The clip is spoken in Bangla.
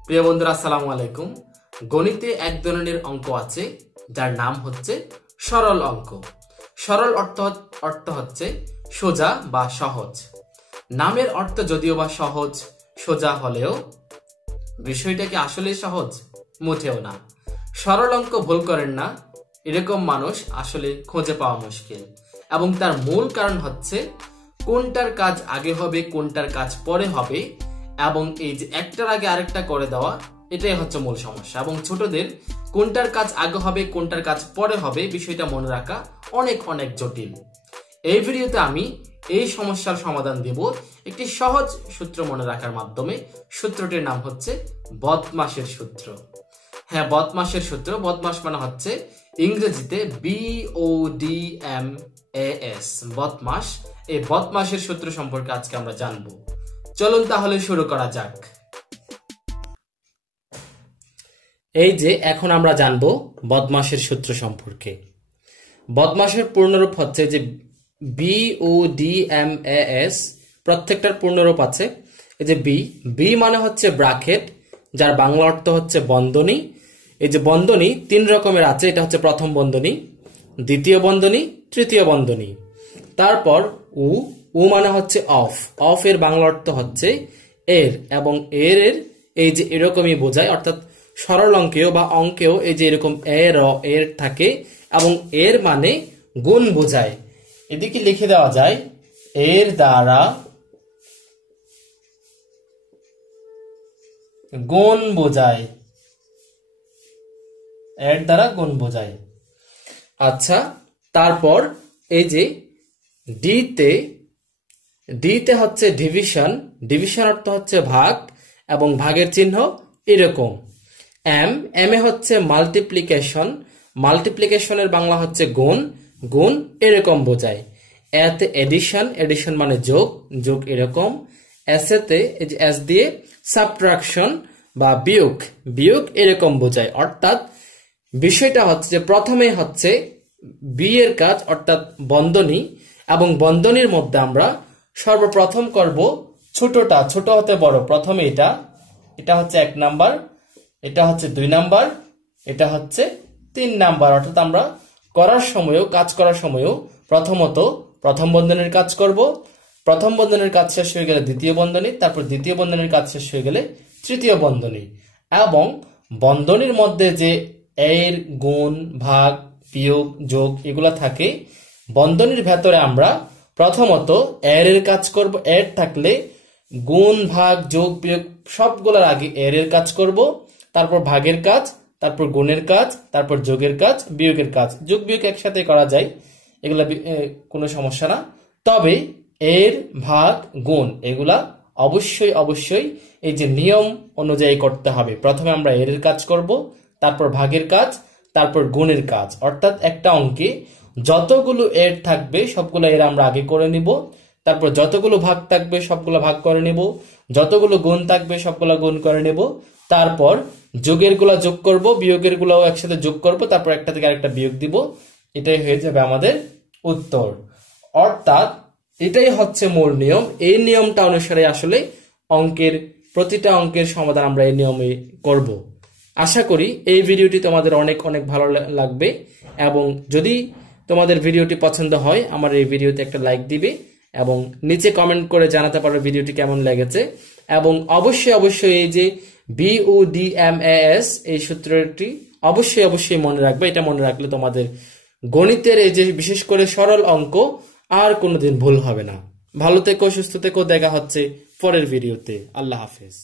প্রিয় বন্ধুরা, আসসালামু আলাইকুম। গণিতে এক ধরনের অঙ্ক আছে যার নাম হচ্ছে সরল অঙ্ক। সরল অর্থ হচ্ছে সোজা বা সহজ। নামের অর্থ যদিও বা সহজ সোজা হলেও বিষয়টা কি আসলে সহজ? মোটেও না। সরল অঙ্ক ভুল করেন না, এরকম মানুষ আসলে খুঁজে পাওয়া মুশকিল। এবং তার মূল কারণ হচ্ছে কোনটার কাজ আগে হবে, কোনটার কাজ পরে হবে, এবং এই যে একটার আগে আরেকটা করে দেওয়া, এটাই হচ্ছে মূল সমস্যা। এবং ছোটদের কোনটার কাজ আগে হবে, কোনটার কাজ পরে হবে, বিষয়টা মনে রাখা অনেক অনেক জটিল। এই ভিডিওতে আমি এই সমস্যার সমাধান দেব একটি সহজ সূত্র মনে রাখার মাধ্যমে। সূত্রটির নাম হচ্ছে বদমাশের সূত্র। হ্যাঁ, বদমাশের সূত্র। বদমাশ মানে হচ্ছে ইংরেজিতে BODMAS, বদমাশ। এই বদমাশের সূত্র সম্পর্কে আজকে আমরা জানবো। চলুন তাহলে শুরু করা যাক। এই যে এখন আমরা জানবো বদমাশের সূত্র সম্পর্কে। বদমাশের পূর্ণরূপ হচ্ছে যে BODMAS, প্রত্যেকটার পূর্ণরূপ আছে। এই যে বি মানে হচ্ছে ব্রাকেট, যার বাংলা অর্থ হচ্ছে বন্ধনী। এই যে বন্ধনী তিন রকমের আছে, এটা হচ্ছে প্রথম বন্ধনী, দ্বিতীয় বন্ধনী, তৃতীয় বন্ধনী। তারপর উ মানে হচ্ছে অফ এর বাংলা অর্থ হচ্ছে এর, এবং এর এই যে এরকমই বোঝায়, অর্থাৎ সরল অঙ্কেও বা অঙ্কেও এই যে এরকম এর থাকে, এবং এর মানে গুণ বোঝায়। এদিকে লিখে দেওয়া যায় এর দ্বারা গুণ বোঝায়, এর দ্বারা গুণ বোঝায়। আচ্ছা, তারপর এই যে ডিতে হচ্ছে ডিভিশন অর্থ হচ্ছে ভাগ, এবং ভাগের চিহ্ন এরকম। এম এ হচ্ছে মাল্টিপ্লিকেশনের বাংলা হচ্ছে গুণ এরকম বোঝায়। এতে এডিশন মানে যোগ এরকম। এসেতে এই যে এস দিয়ে সাবট্রাকশন বা বিয়োগ এরকম বোঝায়। অর্থাৎ বিষয়টা হচ্ছে যে প্রথমে হচ্ছে বি এর কাজ, অর্থাৎ বন্ধনী, এবং বন্ধনীর মধ্যে আমরা সর্বপ্রথম করব ছোটটা, ছোট হতে বড়। প্রথমে এটা হচ্ছে 1 নাম্বার, এটা হচ্ছে 2 নাম্বার, এটা হচ্ছে 3 নাম্বার। অর্থাৎ আমরা কাজ করার সময়ও প্রথমত প্রথম বন্ধনীর কাজ করব, প্রথম বন্ধনীর কাজ শেষ হয়ে গেলে দ্বিতীয় বন্ধনী, তারপর দ্বিতীয় বন্ধনীর কাজ শেষ হয়ে গেলে তৃতীয় বন্ধনী। এবং বন্ধনীর মধ্যে যে এর, গুণ, ভাগ, বিয়োগ, যোগ এগুলা থাকে, বন্ধনীর ভেতরে আমরা প্রথমত এর কাজ করব। এর থাকলে গুণ, ভাগ, যোগ, বিয়োগ সবগুলোর আগে এর কাজ করব, তারপর ভাগের কাজ, তারপর গুণের কাজ, তারপর যোগের কাজ, বিয়োগের কাজ। যোগ বিয়োগ একসাথে করা যায়, এগুলা কোনো সমস্যা না। তবে এর, ভাগ, গুণ এগুলা অবশ্যই এই যে নিয়ম অনুযায়ী করতে হবে। প্রথমে আমরা এর কাজ করব, তারপর ভাগের কাজ, তারপর গুণের কাজ। অর্থাৎ একটা অঙ্কে যতগুলো এর থাকবে সবগুলো এর আমরা আগে করে নিব, তারপর যতগুলো ভাগ থাকবে সবগুলো ভাগ করে নেব, যতগুলো গুণ থাকবে সবগুলো গুণ করে নেব, তারপর যোগের গুলা যোগ করব, বিয়োগের গুলাও একসাথে যোগ করব, তারপর একটা থেকে আরেকটা বিয়োগ দিব। এটাই হয়ে যাবে আমাদের উত্তর। অর্থাৎ এটাই হচ্ছে মূল নিয়ম। এই নিয়মটা অনুসারে আসলে প্রতিটা অঙ্কের সমাধান আমরা এই নিয়মে করব। আশা করি এই ভিডিওটি তোমাদের অনেক অনেক ভালো লাগবে, এবং যদি তোমাদের ভিডিওটি পছন্দ হয় আমার এই ভিডিওতে একটা লাইক দিবে, এবং নিচে কমেন্ট করে জানাতে পারবে ভিডিওটি কেমন লেগেছে। এবং অবশ্যই এই যে BODMAS এই সূত্রটি অবশ্যই মনে রাখবে। এটা মনে রাখলে তোমাদের গণিতের এই যে বিশেষ করে সরল অঙ্ক আর কোনোদিন ভুল হবে না। ভালো থেকো, সুস্থ থেকো, দেখা হচ্ছে পরের ভিডিওতে। আল্লাহ হাফেজ।